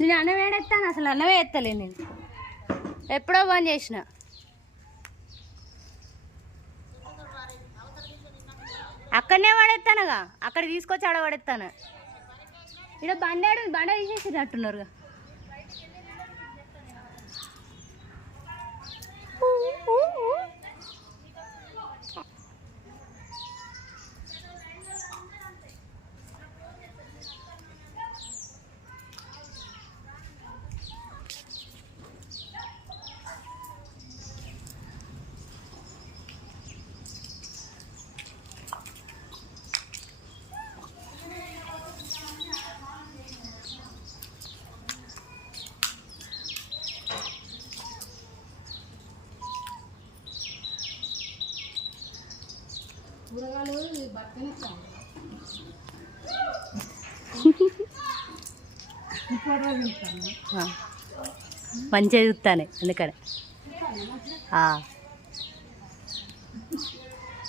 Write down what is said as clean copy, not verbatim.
నేను అన్నం వేడెత్తాను, అసలు అన్నమే ఎత్తలేదు నేను. ఎప్పుడో బంద్ చేసిన. అక్కడనే పడేస్తానుగా, అక్కడ తీసుకొచ్చి ఆడ పడేస్తాను. ఇక్కడ బండ తీసేసినట్టున్నారుగా. మంచిగా చూస్తానే అందుకనే.